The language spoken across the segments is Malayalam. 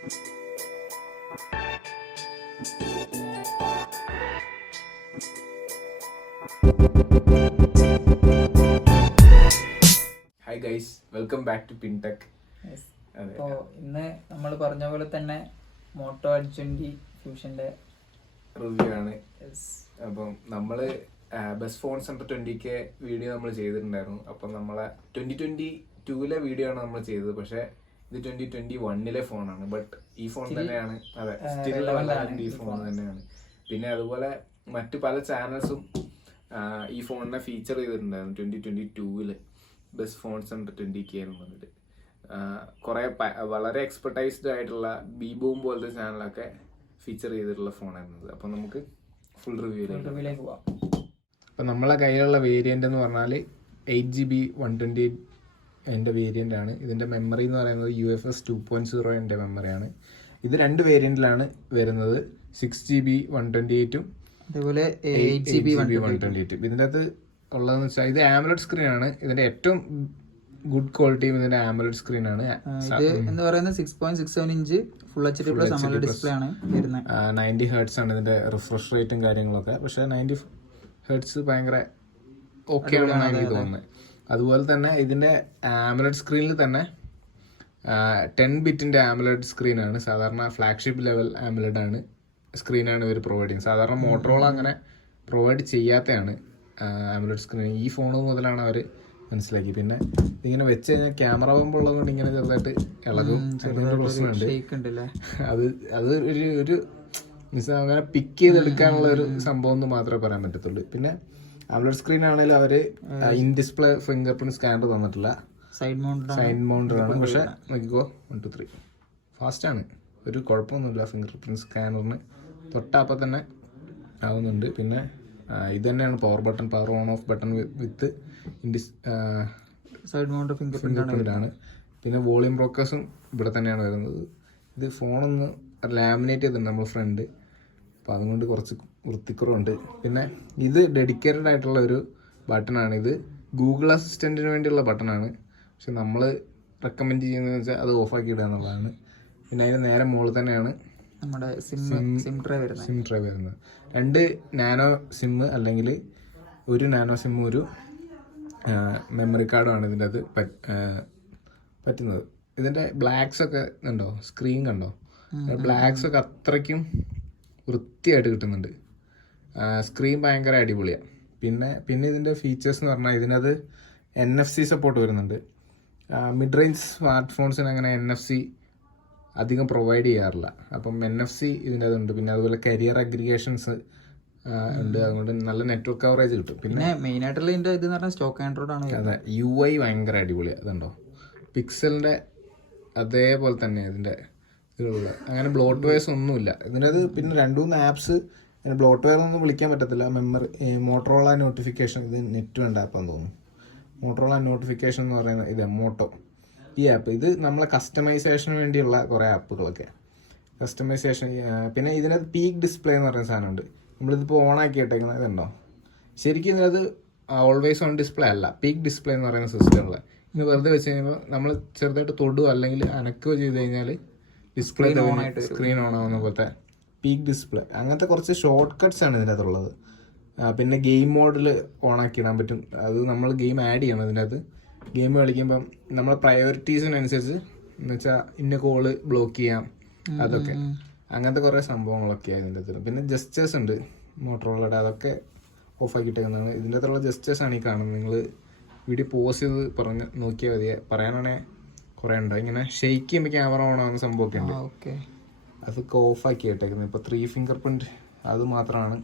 Hi guys, welcome back to Pintech. അപ്പോൾ ഇന്ന് നമ്മൾ പറഞ്ഞ പോലെ തന്നെ മോട്ടോ H20 ഫ്യൂഷന്റെ റിവ്യൂ ആണ്. അപ്പം നമ്മള് best phone centre 20K video നമ്മൾ ചെയ്തിട്ടുണ്ടായിരുന്നു. അപ്പം നമ്മളെ 2022 വീഡിയോ ആണ് നമ്മൾ ചെയ്തത്. പക്ഷെ ഇത് 2021 ഫോണാണ്. ബട്ട് ഈ ഫോൺ തന്നെയാണ്, അതെ, സ്റ്റിൽ റെലവന്റ് ഈ ഫോൺ തന്നെയാണ്. പിന്നെ അതുപോലെ മറ്റു പല ചാനൽസും ഈ ഫോണിനെ ഫീച്ചർ ചെയ്തിട്ടുണ്ടായിരുന്നു 2022 ബെസ്റ്റ് ഫോൺ സെന്റർ 20K എന്ന് പറഞ്ഞിട്ട്. കുറെ വളരെ എക്സ്പെർട്ടൈസ്ഡ് ആയിട്ടുള്ള ബീബൂം പോലത്തെ ചാനലൊക്കെ ഫീച്ചർ ചെയ്തിട്ടുള്ള ഫോണായിരുന്നത്. അപ്പം നമുക്ക് ഫുൾ റിവ്യൂയിലേക്ക് പോവാം. അപ്പം നമ്മളെ കയ്യിലുള്ള വേരിയൻ്റ് എന്ന് പറഞ്ഞാൽ 8GB 128 എൻ്റെ വേരിയൻ്റ് ആണ്. ഇതിൻ്റെ മെമ്മറി എന്ന് പറയുന്നത് UFS 2.0 എൻ്റെ മെമ്മറിയാണ്. ഇത് രണ്ട് വേരിയൻറ്റിലാണ് വരുന്നത്, 6GB 128ഉം അതേപോലെ 8GB 128. ഇതിൻ്റെ അകത്ത് ഉള്ളതെന്ന് വെച്ചാൽ ഇത് ആമോലെഡ് സ്ക്രീനാണ്. ഇതിൻ്റെ ഏറ്റവും ഗുഡ് ക്വാളിറ്റിയും ഇതിന്റെ ആമോലെഡ് സ്ക്രീൻ ആണ്. ഇത് എന്ന് പറയുന്നത് 6.67 inch full HD plus AMOLED display ആണ് വരുന്നത്. 90 ഹെർട്സ് ആണ് ഇതിന്റെ റിഫ്രഷ് റേറ്റും കാര്യങ്ങളൊക്കെ. പക്ഷെ 90 ഹെർട്സ് ഭയങ്കര ഓക്കെ ആണെന്നാണ് എനിക്ക് തോന്നുന്നത്. അതുപോലെ തന്നെ ഇതിന്റെ ആമോലെഡ് സ്ക്രീനിൽ തന്നെ 10 ബിറ്റിന്റെ ആമോലെഡ് സ്ക്രീനാണ്. സാധാരണ ഫ്ലാഗ്ഷിപ്പ് ലെവൽ ആമോലെഡ് ആണ് സ്ക്രീനാണ് ഇവർ പ്രൊവൈഡ് ചെയ്യുന്നത്. സാധാരണ മോട്ടറോള അങ്ങനെ പ്രൊവൈഡ് ചെയ്യാത്തതാണ് ആമോലെഡ് സ്ക്രീൻ. ഈ ഫോൺ മുതലാണ് അവർ മനസ്സിലാക്കി. പിന്നെ ഇതിങ്ങനെ വെച്ച് കഴിഞ്ഞാൽ ക്യാമറ പമ്പുള്ളത് കൊണ്ട് ഇങ്ങനെ ചെറുതായിട്ട് ഇളകും, അങ്ങനത്തെ പ്രശ്നമുണ്ട്. അത് ഒരു അങ്ങനെ പിക്ക് ചെയ്തെടുക്കാനുള്ള ഒരു സംഭവം എന്ന് മാത്രമേ പറയാൻ പറ്റത്തുള്ളൂ. പിന്നെ ആമോലെഡ് സ്ക്രീൻ ആണെങ്കിലും അവർ in display finger print scanner തന്നിട്ടില്ല, സൈഡ് മൗണ്ടർ ആണ്. പക്ഷെ നോക്കിക്കോ, 1 2 3 ഫാസ്റ്റ് ആണ്, ഒരു കുഴപ്പമൊന്നുമില്ല. ഫിംഗർ പ്രിന്റ് സ്കാനറിന് തൊട്ടപ്പം തന്നെ ആവുന്നുണ്ട്. പിന്നെ ഇത് തന്നെയാണ് power button, power on of button with side mount finger print ആണ്. പിന്നെ വോളിയം ബ്രോക്കേഴ്സും ഇവിടെ തന്നെയാണ് വരുന്നത്. ഇത് ഫോണൊന്ന് ലാമിനേറ്റ് ചെയ്തിട്ടുണ്ട് നമ്മൾ ഫ്രണ്ട്, അപ്പോൾ അതുകൊണ്ട് കുറച്ച് വൃത്തിക്കുറവുണ്ട്. പിന്നെ ഇത് ഡെഡിക്കേറ്റഡ് ആയിട്ടുള്ള ഒരു ബട്ടണാണ്. ഇത് ഗൂഗിൾ അസിസ്റ്റൻറ്റിന് വേണ്ടിയുള്ള ബട്ടണാണ്. പക്ഷെ നമ്മൾ റെക്കമെൻഡ് ചെയ്യുന്നതെന്ന് വെച്ചാൽ അത് ഓഫാക്കി ഇടുക എന്നുള്ളതാണ്. പിന്നെ അതിന് നേരെ മുകളിൽ തന്നെയാണ് നമ്മുടെ സിം ട്രേ വരുന്നത്. 2 നാനോ സിം അല്ലെങ്കിൽ 1 നാനോ സിം, ഒരു മെമ്മറി കാർഡുമാണ് ഇതിൻ്റെ അത് പറ്റുന്നത്. ഇതിൻ്റെ ബ്ലാക്സ് ഒക്കെ ഉണ്ടോ, സ്ക്രീൻ കണ്ടോ, ബ്ലാക്സ് ഒക്കെ അത്രയ്ക്കും വൃത്തിയായിട്ട് കിട്ടുന്നുണ്ട്. സ്ക്രീൻ ഭയങ്കര അടിപൊളിയാണ്. പിന്നെ ഇതിൻ്റെ ഫീച്ചേഴ്സ് എന്ന് പറഞ്ഞാൽ ഇതിനകത്ത് NFC സപ്പോർട്ട് വരുന്നുണ്ട്. മിഡ് റേഞ്ച് സ്മാർട്ട് ഫോൺസിന് അങ്ങനെ NFC അധികം പ്രൊവൈഡ് ചെയ്യാറില്ല. അപ്പം NFC ഇതിൻ്റെ അതുണ്ട്. പിന്നെ അതുപോലെ കരിയർ അഗ്രിഗേഷൻസ് ഉണ്ട്, അതുകൊണ്ട് നല്ല നെറ്റ്വർക്ക് കവറേജ് കിട്ടും. പിന്നെ മെയിൻ ആയിട്ടുള്ള ഇതിന്റെ ഇത് പറഞ്ഞാൽ സ്റ്റോക്ക് ആൻഡ്രോയിഡ് ആണ്. അതെ, UI ഭയങ്കര അടിപൊളിയാണ്. അതുണ്ടോ, പിക്സലിന്റെ അതേപോലെ തന്നെ ഇതിന്റെ ഇതിലുള്ള അങ്ങനെ ബ്ലോട്ട് വെയർസ് ഒന്നുമില്ല ഇതിനത്. പിന്നെ 2-3 ആപ്സ് ബ്ലോട്ട് വെയർ ഒന്നും വിളിക്കാൻ പറ്റത്തില്ല. മെമ്മറി മോട്ടറോള നോട്ടിഫിക്കേഷൻ, ഇത് നെറ്റ് വേണ്ട ആപ്പാന്ന് തോന്നുന്നു. മോട്ടറോള നോട്ടിഫിക്കേഷൻ എന്ന് പറയുന്നത് ഇത് മോട്ടോ, ഈ ആപ്പ്. ഇത് നമ്മളെ കസ്റ്റമൈസേഷന് വേണ്ടിയുള്ള കുറേ ആപ്പുകളൊക്കെ കസ്റ്റമൈസേഷൻ. പിന്നെ ഇതിനകത്ത് പീക്ക് ഡിസ്പ്ലേ എന്ന് പറയുന്ന സാധനമുണ്ട്. നമ്മളിതിപ്പോൾ ഓണാക്കി ഇട്ടേക്കുന്നത് ഇതുണ്ടോ, ശരിക്കും ഇതിനകത്ത് ഓൾവേസ് ഓൺ ഡിസ്പ്ലേ അല്ല, പീക്ക് ഡിസ്പ്ലേ എന്ന് പറയുന്ന സിസ്റ്റമുള്ള. ഇന്ന് വെറുതെ വെച്ച് കഴിയുമ്പോൾ നമ്മൾ ചെറുതായിട്ട് തൊടുകയോ അല്ലെങ്കിൽ അനക്കുകയോ ചെയ്ത് കഴിഞ്ഞാൽ ഡിസ്പ്ലേ സ്ക്രീൻ ഓൺ ആവുന്ന പോലത്തെ പീക്ക് ഡിസ്പ്ലേ. അങ്ങനത്തെ കുറച്ച് ഷോർട്ട് കട്ട്സ് ആണ് ഇതിനകത്തുള്ളത്. പിന്നെ ഗെയിം മോഡിൽ ഓണാക്കി ഇടാൻ പറ്റും. അത് നമ്മൾ ഗെയിം ആഡ് ചെയ്യണം ഇതിനകത്ത്. ഗെയിം കളിക്കുമ്പം നമ്മളെ പ്രയോറിറ്റീസിനനുസരിച്ച് എന്ന് വെച്ചാൽ ഇന്ന കോള് ബ്ലോക്ക് ചെയ്യാം, അതൊക്കെ അങ്ങനത്തെ കുറേ സംഭവങ്ങളൊക്കെയാണ് ഇതിൻ്റെ അകത്ത്. പിന്നെ ജസ്റ്റേഴ്സ് ഉണ്ട് മോട്ടറോളയുടെ, അതൊക്കെ ഓഫാക്കിയിട്ടേക്കുന്നതാണ്. ഇതിൻ്റെ അകത്തുള്ള ജസ്റ്റേഴ്സാണ് ഈ കാണുന്നത്. നിങ്ങൾ വീഡിയോ പോസ് ചെയ്ത് പറഞ്ഞ് നോക്കിയാൽ മതി. പറയാനാണെങ്കിൽ കുറേ ഉണ്ട്. ഇങ്ങനെ ഷെയ്ക്ക് ചെയ്യുമ്പോൾ ക്യാമറ ഓൺ ആവുന്ന സംഭവമൊക്കെ ഉണ്ട്, അതൊക്കെ ഓഫാക്കി ഇട്ടേക്കുന്നത്. ഇപ്പോൾ 3 ഫിംഗർ പ്രിൻറ്റ് അത് മാത്രമാണ്.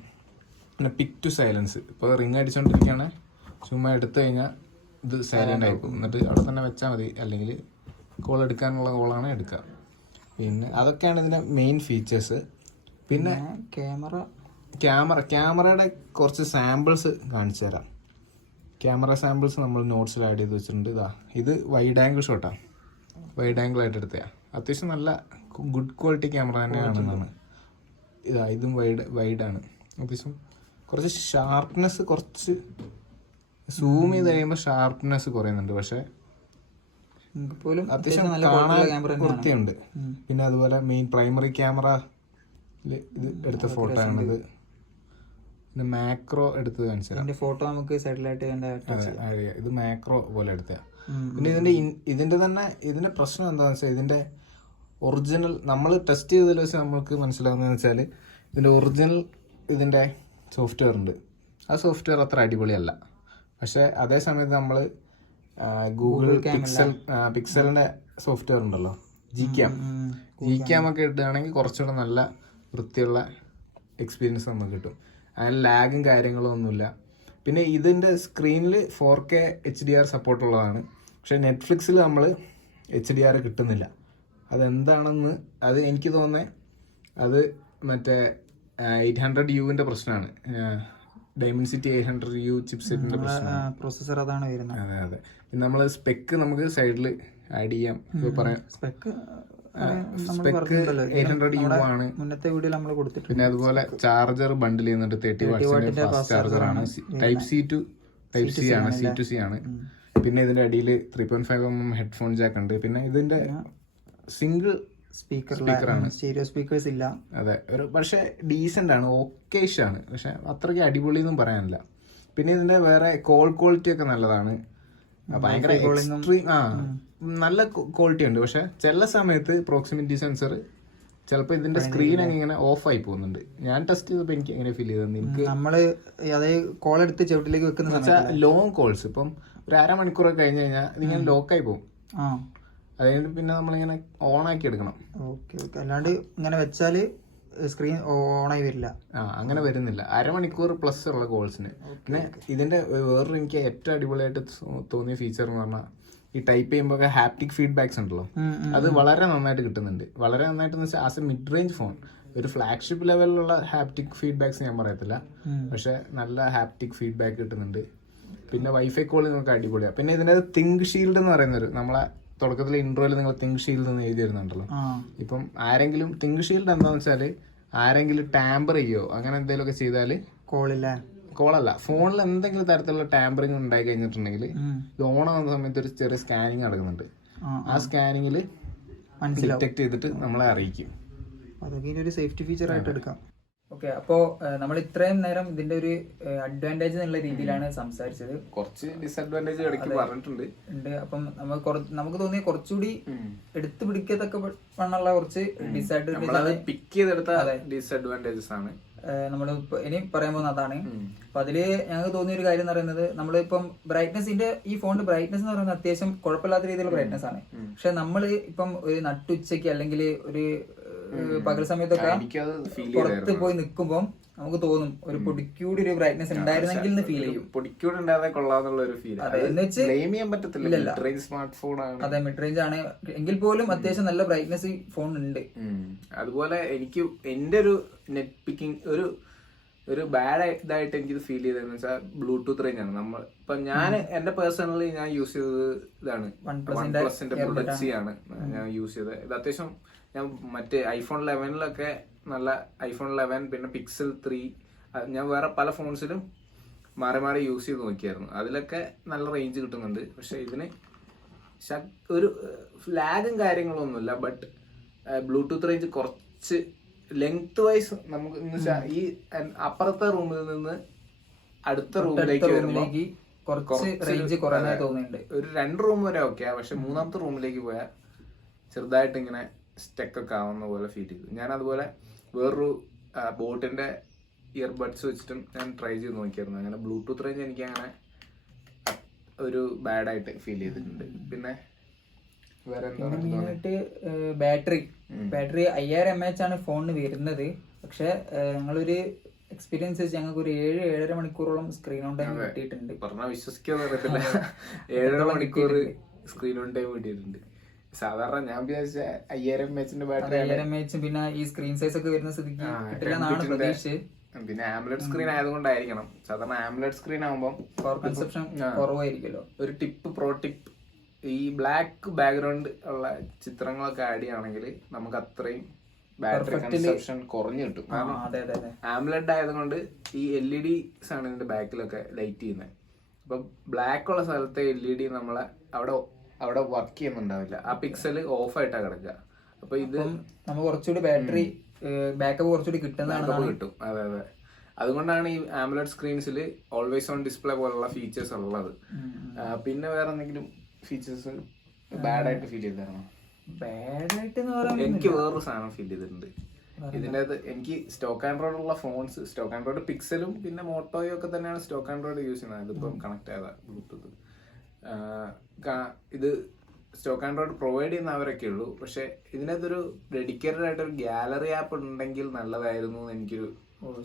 പിന്നെ പിക്ക് ടു സൈലൻസ്, ഇപ്പോൾ റിങ് അടിച്ചുകൊണ്ടിരിക്കുകയാണ്, ചുമ്മാ എടുത്തു കഴിഞ്ഞാൽ ഇത് സൈലൻ്റ് ആയിപ്പോകും. എന്നിട്ട് അവിടെ തന്നെ വെച്ചാൽ മതി, അല്ലെങ്കിൽ കോൾ എടുക്കാനുള്ള കോളാണ് എടുക്കുക. പിന്നെ അതൊക്കെയാണ് ഇതിൻ്റെ മെയിൻ ഫീച്ചേഴ്സ്. പിന്നെ ക്യാമറയുടെ കുറച്ച് സാമ്പിൾസ് കാണിച്ചു തരാം. ക്യാമറ സാമ്പിൾസ് നമ്മൾ നോട്ട്സിൽ ആഡ് ചെയ്ത് വെച്ചിട്ടുണ്ട്. ഇത് വൈഡ് ആംഗിൾ ഷോട്ടാണ്, വൈഡ് ആംഗിൾ ആയിട്ട് എടുത്തതാണ്. അത്യാവശ്യം നല്ല ഗുഡ് ക്വാളിറ്റി ക്യാമറ തന്നെയാണെന്നാണ്. ഇതും വൈഡാണ്. അത്യാവശ്യം കുറച്ച് ഷാർപ്നെസ്, കുറച്ച് സൂം ചെയ്ത് കഴിയുമ്പോൾ ഷാർപ്നെസ് കുറയുന്നുണ്ട്. പക്ഷേ പോലും അത്യാവശ്യം നല്ല കാണാൻ വൃത്തിയുണ്ട്. പിന്നെ അതുപോലെ മെയിൻ പ്രൈമറി ക്യാമറ ഇത് എടുത്ത ഫോട്ടോ ആണിത്. പിന്നെ മാക്രോ എടുത്ത് കാണിച്ചു തരാം. ഫോട്ടോ നമുക്ക് സൈഡിലായിട്ട് ഇത് മാക്രോ പോലെ എടുത്ത. പിന്നെ ഇതിന്റെ തന്നെ ഇതിന്റെ പ്രശ്നം എന്താണെന്ന് വെച്ചാൽ ഇതിന്റെ ഒറിജിനൽ നമ്മൾ ടെസ്റ്റ് ചെയ്തതിൽ വെച്ച് നമുക്ക് മനസ്സിലാകുന്നതെന്ന് വെച്ചാൽ ഇതിന്റെ ഒറിജിനൽ ഇതിന്റെ സോഫ്റ്റ്വെയർ ഉണ്ട്. ആ സോഫ്റ്റ്വെയർ അത്ര അടിപൊളിയല്ല. പക്ഷെ അതേ സമയത്ത് നമ്മൾ ഗൂഗിൾ പിക്സലിന്റെ സോഫ്റ്റ്വെയർ ഉണ്ടല്ലോ, ജി ക്യാം ഒക്കെ ഇടുകയാണെങ്കിൽ കുറച്ചുകൂടെ നല്ല വൃത്തിയുള്ള എക്സ്പീരിയൻസ് നമുക്ക് കിട്ടും. അങ്ങനെ ലാഗും കാര്യങ്ങളും ഒന്നുമില്ല. പിന്നെ ഇതിൻ്റെ സ്ക്രീനിൽ 4K HDR സപ്പോർട്ടുള്ളതാണ്. പക്ഷേ നെറ്റ്ഫ്ലിക്സിൽ നമ്മൾ HDR കിട്ടുന്നില്ല. അതെന്താണെന്ന് അത് എനിക്ക് തോന്നുന്നത് അത് മറ്റേ 800Uവിൻ്റെ പ്രശ്നമാണ്. ഡൈമെൻസിറ്റി 800U ചിപ്സെറ്റിൻ്റെ പ്രശ്നമാണ്. പ്രോസസ്സർ അതാണ് വരുന്നത്. അതെ അതെ. പിന്നെ നമ്മൾ സ്പെക്ക് നമുക്ക് സൈഡിൽ ആഡ് ചെയ്യാം. ഇപ്പോൾ പറയാം സ്പെക്ക് 800U ആണ്. മുന്നത്തെ വീഡിയോ നമ്മൾ കൊടുത്തിട്ടുണ്ട്. പിന്നെ അതുപോലെ ചാർജർ ബണ്ടിൽ ചെയ്യുന്നുണ്ട്. 30 വാട്ട്സിന്റെ ഫാസ്റ്റ് ചാർജറാണ്. Type C to type C ആണ്, C2C ആണ്. പിന്നെ ഇതിന്റെ അടിയിൽ 3.5mm ഹെഡ്ഫോൺ ജാക്ക് ഉണ്ട്. പിന്നെ ഇതിന്റെ സിംഗിൾ സ്പീക്കറാണ്, സ്റ്റീരിയോ സ്പീക്കേഴ്സ് ഇല്ല. അതെ, ഒരു പക്ഷെ ഡീസന്റ് ആണ്, ഓക്കേഷ് ആണ്. പക്ഷെ അത്രയ്ക്ക് അടിപൊളി എന്നും പറയാനില്ല. പിന്നെ ഇതിന്റെ വേറെ കോൾ ക്വാളിറ്റി ഒക്കെ നല്ലതാണ്. ഭയങ്കര എക്സ്ട്രീം നല്ല ക്വാളിറ്റി ഉണ്ട്. പക്ഷെ ചില സമയത്ത് പ്രോക്സിമിറ്റി സെൻസർ ചിലപ്പോൾ ഇതിന്റെ സ്ക്രീൻ ഇങ്ങനെ ഓഫ് ആയി പോകുന്നുണ്ട്. ഞാൻ ടെസ്റ്റ് ചെയ്തപ്പോൾ എനിക്ക് എങ്ങനെ ഫീൽ ചെയ്തത്, എനിക്ക് നമ്മള് അതായത് കോൾ എടുത്ത് ചവിട്ടിലേക്ക് വെക്കുന്ന ലോങ് കോൾസ് ഇപ്പം ഒരു അരമണിക്കൂറൊക്കെ കഴിഞ്ഞ് കഴിഞ്ഞാൽ ഇതിങ്ങനെ ലോക്കായി പോകും. അതുകഴിഞ്ഞിട്ട് പിന്നെ നമ്മളിങ്ങനെ ഓൺ ആക്കി എടുക്കണം. Okay okay. അല്ലാണ്ട് ഇങ്ങനെ വെച്ചാല് സ്ക്രീൻ ഓണായി വരില്ല. അങ്ങനെ വരുന്നില്ല. അരമണിക്കൂർ പ്ലസ് ഉള്ള കോൾസിന്. പിന്നെ ഇതിന്റെ വേറൊരു എനിക്ക് ഏറ്റവും അടിപൊളിയായിട്ട് തോന്നിയ ഫീച്ചർ എന്ന് പറഞ്ഞാൽ ഈ ടൈപ്പ് ചെയ്യുമ്പോൾ ഹാപ്റ്റിക് ഫീഡ്ബാക്സ് ഉണ്ടല്ലോ, അത് വളരെ നന്നായിട്ട് കിട്ടുന്നുണ്ട്. വളരെ നന്നായിട്ട് വെച്ചാൽ as A mid range phone ഒരു ഫ്ലാഗ്ഷിപ്പ് ലെവലിലുള്ള ഹാപ്റ്റിക് ഫീഡ്ബാക്സ് ഞാൻ പറയത്തില്ല, പക്ഷെ നല്ല ഹാപ്റ്റിക് ഫീഡ്ബാക്ക് കിട്ടുന്നുണ്ട്. പിന്നെ വൈഫൈ കോൾ നിങ്ങൾക്ക് അടിപൊളിയാണ്. പിന്നെ ഇതിൻ്റെ തിങ്ക് ഷീൽഡ് എന്ന് പറയുന്നൊരു നമ്മളെ തുടക്കത്തിലെ ഇൻട്രോയിൽ നിങ്ങൾ തിങ്ക് ഷീൽഡ് എന്ന് എഴുതി വരുന്നുണ്ടല്ലോ. ഇപ്പം ആരെങ്കിലും തിങ്ക് ഷീൽഡ് എന്താണെന്ന് വെച്ചാൽ ആരെങ്കിലും ടാമ്പർ ചെയ്യോ അങ്ങനെ എന്തെങ്കിലുമൊക്കെ ചെയ്താൽ കോളല്ല, ഫോണിൽ എന്തെങ്കിലും തരത്തിലുള്ള ടാമ്പറിങ് ഉണ്ടായി കഴിഞ്ഞിട്ടുണ്ടെങ്കിൽ ഇത് ഓൺ ആവുന്ന സമയത്ത് ഒരു ചെറിയ സ്കാനിങ് നടക്കുന്നുണ്ട്. ആ സ്കാനിങ്ങിൽ ഡിറ്റക്ട് ചെയ്തിട്ട് നമ്മളെ അറിയിക്കും. അതൊക്കെ ഒരു സേഫ്റ്റി ഫീച്ചർ ആയിട്ട് എടുക്കാം. ഓക്കെ, അപ്പോൾ നമ്മൾ ഇത്രയും നേരം ഇതിന്റെ ഒരു അഡ്വാൻറ്റേജ് എന്നുള്ള രീതിയിലാണ് സംസാരിച്ചത്. കുറച്ച് ഡിസഡ്വാൻറ്റേജ് ഇടയ്ക്ക് പറഞ്ഞിട്ടുണ്ട്. അപ്പം നമുക്ക് തോന്നിയ കുറച്ചുകൂടി എടുത്തു പിടിക്കത്തക്ക വണ്ണുള്ള കുറച്ച് ഡിസഡ്വാൻറ്റേജസ് ആണ് നമ്മൾ ഇനി പറയാൻ പോകുന്നത്. അതാണ് അപ്പൊ അതില് ഞങ്ങൾക്ക് തോന്നിയ ഒരു കാര്യം എന്ന് പറയുന്നത്, നമ്മളിപ്പം ബ്രൈറ്റ്നസിന്റെ ഈ ഫോണിന്റെ ബ്രൈറ്റ്നസ് എന്ന് പറയുന്നത് അത്യാവശ്യം കുഴപ്പമില്ലാത്ത രീതിയിലുള്ള ബ്രൈറ്റ്നസ് ആണ്. പക്ഷെ നമ്മൾ ഇപ്പം ഒരു നട്ടുച്ചയ്ക്ക് അല്ലെങ്കിൽ ഒരു പകൽ സമയത്തൊക്കെ പുറത്ത് പോയി നിൽക്കുമ്പോൾ നമുക്ക് തോന്നും ഒരു പൊടിക്കൂടി ഒരു ബ്രൈറ്റ്നസ് ഉണ്ടായിരുന്നെങ്കിൽ എന്ന് ഫീൽ ചെയ്യും. പൊടിക്കൂടി ഉണ്ടാകാതെ കൊള്ളാന്നുള്ള ഒരു ഫീൽ. അതെ, എന്ന് വെച്ച് അതെ മിഡ് റേഞ്ച് ആണ് എങ്കിൽ പോലും അത്യാവശ്യം നല്ല ബ്രൈറ്റ്നസ് ഫോൺ ഉണ്ട്. അതുപോലെ എനിക്ക് എന്റെ ഒരു നെറ്റ് പിക്കിംഗ് ഒരു ബാഡ് ഇതായിട്ട് എനിക്ക് ഫീൽ ചെയ്തതെന്ന് വെച്ചാൽ ബ്ലൂടൂത്ത് റേഞ്ച് ആണ്. നമ്മൾ ഇപ്പൊ ഞാൻ എന്റെ പേഴ്സണലി ഞാൻ യൂസ് ചെയ്തത് ഇതാണ്, OnePlusന്റെ പ്രൊഡക്ട്സി ആണ് ഞാൻ യൂസ് ചെയ്തത്. ഇത് അത്യാവശ്യം ഞാൻ മറ്റേ iPhone 11 നല്ല iPhone 11 പിന്നെ Pixel 3 ഞാൻ വേറെ പല ഫോൺസിലും മാറി മാറി യൂസ് ചെയ്ത് നോക്കിയായിരുന്നു. അതിലൊക്കെ നല്ല റേഞ്ച് കിട്ടുന്നുണ്ട്. പക്ഷെ ഇതിന് ഒരു ലാഗും കാര്യങ്ങളൊന്നുമില്ല. ബട്ട് ബ്ലൂടൂത്ത് റേഞ്ച് കുറച്ച് ലെങ്ത് വൈസ് നമുക്ക് എന്ന് വെച്ചാൽ ഈ അപ്പുറത്തെ റൂമിൽ നിന്ന് അടുത്ത റൂമിലേക്ക് വരുമ്പോൾ ഒരു 2 റൂം വരെ ഓക്കെ. പക്ഷെ മൂന്നാമത്തെ റൂമിലേക്ക് പോയാൽ ചെറുതായിട്ട് ഇങ്ങനെ സ്റ്റെക്കൊക്കെ ആവുന്ന പോലെ ഫീൽ ചെയ്തു. ഞാൻ അതുപോലെ വേറൊരു ബോട്ടിന്റെ ഇയർബഡ്സ് വെച്ചിട്ടും ഞാൻ ട്രൈ ചെയ്ത് നോക്കിയായിരുന്നു. അങ്ങനെ ബ്ലൂടൂത്ത് റേഞ്ച് എനിക്ക് അങ്ങനെ ഒരു ബാഡായിട്ട് ഫീൽ ചെയ്തിട്ടുണ്ട്. പിന്നെ വേറെ മെയിനായിട്ട് ബാറ്ററി 5000 mAh ആണ് ഫോണിന് വരുന്നത്. പക്ഷെ ഞങ്ങളൊരു എക്സ്പീരിയൻസ് വെച്ച് ഞങ്ങൾക്ക് ഒരു 7-7.5 മണിക്കൂറോളം സ്ക്രീൻ ഓൺ ടൈം കിട്ടിയിട്ടുണ്ട്. പറഞ്ഞാൽ വിശ്വസിക്കാൻ പറ്റത്തില്ല. 7.5 മണിക്കൂർ സ്ക്രീൻ ഓൺ ടൈം കിട്ടിയിട്ടുണ്ട്. സാധാരണ ഞാൻ വിചാരിച്ച 5000 mAh ബാറ്ററി 5000 mAh പിന്നെ ഈ സ്ക്രീൻ സൈസ് ഒക്കെ വരുന്ന സ്ഥിതിക്ക് കിട്ടില്ലെന്നാണ് പ്രതീക്ഷിച്ചത്. പിന്നെ ആംബുലറ്റ് സ്ക്രീൻ ആയതുകൊണ്ടായിരിക്കണം. സാധാരണ ആംബുലറ്റ് സ്ക്രീൻ ആകുമ്പോൾ പവർ കൺസപ്ഷൻ കുറവായിരിക്കുമല്ലോ. ഒരു പ്രോ ടിപ്പ് ഈ ബ്ലാക്ക് ബാക്ക്ഗ്രൗണ്ട് ഉള്ള ചിത്രങ്ങളൊക്കെ ആഡ് ചെയ്യുകയാണെങ്കിൽ നമുക്ക് അത്രയും ബാറ്ററി കൺസപ്ഷൻ കുറഞ്ഞു കിട്ടും. ആംബുലറ്റ് ആയതുകൊണ്ട് ഈ LEDs ആണ് ഇതിന്റെ ബാക്കിലൊക്കെ ലൈറ്റ് ചെയ്യുന്നത്. അപ്പൊ ബ്ലാക്ക് ഉള്ള സ്ഥലത്തെ LED നമ്മളെ അവിടെ അവിടെ വർക്ക് ചെയ്യുന്നുണ്ടാവില്ല. ആ പിക്സൽ ഓഫായിട്ടാണ് കിടക്കുക. അപ്പൊ ഇത് നമ്മൾ കുറച്ചുകൂടി ബാറ്ററി ബാക്കപ്പ് കുറച്ചുകൂടി കിട്ടുന്നതാണ് കിട്ടും. അതെ അതെ, അതുകൊണ്ടാണ് ഈ AMOLED സ്ക്രീൻസിൽ ഓൾവേസ് ഓൺ ഡിസ്പ്ലേ പോലുള്ള ഫീച്ചേഴ്സ് ഉള്ളത്. പിന്നെ വേറെ എന്തെങ്കിലും ഫീച്ചേഴ്സ് ബാഡ് ആയിട്ട് ഫീൽ ചെയ്തായിരുന്നോ? ബാഡായിട്ട് എന്ന് പറയാൻ എനിക്ക് വേറൊരു സാധനം ഫീൽ ചെയ്തിട്ടുണ്ട് ഇതിൻ്റെ അകത്ത്. എനിക്ക് സ്റ്റോക്ക് ആൻഡ്രോയിഡ് ഉള്ള ഫോൺസ്, സ്റ്റോക്ക് ആൻഡ്രോയിഡ് പിക്സലും പിന്നെ മോട്ടോയും ഒക്കെ തന്നെയാണ് സ്റ്റോക്ക് ആൻഡ്രോയിഡ് യൂസ് ചെയ്യുന്നത്. ഇതിപ്പം കണക്ട് ചെയ്ത ബ്ലൂടൂത്ത്. ഇത് സ്റ്റോക്ക് ആൻഡ്രോയിഡ് പ്രൊവൈഡ് ചെയ്യുന്ന അവരൊക്കെ ഉള്ളൂ. പക്ഷെ ഇതിനകത്തൊരു ഡെഡിക്കേറ്റഡ് ആയിട്ട് ഒരു ഗാലറി ആപ്പ് ഉണ്ടെങ്കിൽ നല്ലതായിരുന്നു എന്ന് എനിക്കൊരു ഗൂഗിൾ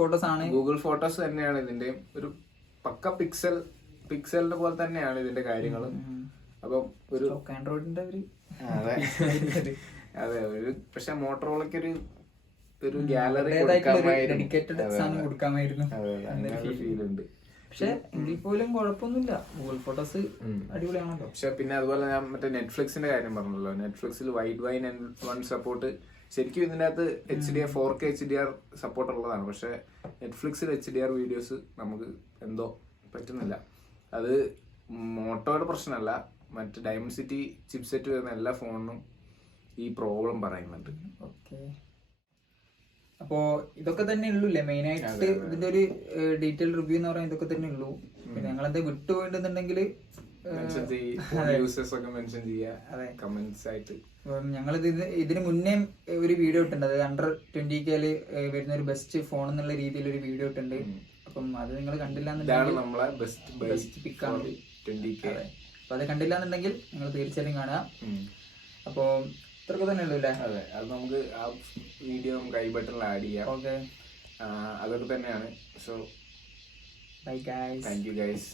ഫോട്ടോസ് ആണ്. ഗൂഗിൾ ഫോട്ടോസ് തന്നെയാണ് ഇതിന്റെ ഒരു പക്ക പിക്സലിന്റെ പോലെ തന്നെയാണ് ഇതിന്റെ കാര്യങ്ങളും. അപ്പം ഒരു ആൻഡ്രോയിഡിന്റെ ഒരു അതെ ഒരു പക്ഷെ മോട്ടോറോളയ്ക്ക് ഒരു ഗാലറി കൊടുക്കാമായിരുന്നു ഫീൽ ഉണ്ട്. പക്ഷെ എങ്കിൽ പോലും കുഴപ്പമൊന്നുമില്ല, ഗൂഗിൾ ഫോട്ടോസ് അടിപൊളിയാണല്ലോ. പക്ഷെ പിന്നെ അതുപോലെ ഞാൻ മറ്റേ നെറ്റ്ഫ്ലിക്സിന്റെ കാര്യം പറഞ്ഞല്ലോ, നെറ്റ്ഫ്ലിക്സിൽ വൈഡ് വൈൻ N1 സപ്പോർട്ട് ശരിക്കും ഇതിൻ്റെ അകത്ത് HDR 4K HDR സപ്പോർട്ട് ഉള്ളതാണ്. പക്ഷെ നെറ്റ്ഫ്ലിക്സിൽ HDR വീഡിയോസ് നമുക്ക് എന്തോ പറ്റുന്നില്ല. അത് മോട്ടോയുടെ പ്രശ്നമല്ല, മറ്റ് ഡയമണ്ട്സിറ്റി ചിപ്സെറ്റ് വരുന്ന എല്ലാ ഫോണിനും ഈ പ്രോബ്ലം പറയുന്നുണ്ട്. ഓക്കെ, അപ്പോ ഇതൊക്കെ തന്നെ ഉള്ളൂല്ലേ മെയിൻ ആയിട്ട് ഇതിന്റെ ഒരു ഡീറ്റെയിൽ റിവ്യൂ എന്ന് പറയാൻ ഇതൊക്കെ തന്നെ ഉള്ളൂ. പിന്നെ ഞങ്ങൾ എന്താ വിട്ടുപോയിട്ടുണ്ടെങ്കിൽ ഞങ്ങളിത് ഇതിന് മുന്നേ ഒരു വീഡിയോ ഇട്ടുണ്ട്, അതായത് Under 20K വരുന്ന ഒരു ബെസ്റ്റ് ഫോൺ എന്നുള്ള രീതിയിൽ ഒരു വീഡിയോ ഇട്ടുണ്ട്. അപ്പം അത് നിങ്ങൾ കണ്ടില്ലാന്നുണ്ടെങ്കിൽ അപ്പൊ അത് കണ്ടില്ലാന്നുണ്ടെങ്കിൽ നിങ്ങൾ തീർച്ചയായും കാണുക. അപ്പോ ഇത്രയൊക്കെ തന്നെ ഉള്ളൂ അല്ലേ? അതെ, അത് നമുക്ക് ആ വീഡിയോ നമുക്ക് ഐ ബട്ടണിൽ ആഡ് ചെയ്യാം. ഓക്കെ, അതൊക്കെ തന്നെയാണ്. So bye guys, thank you guys.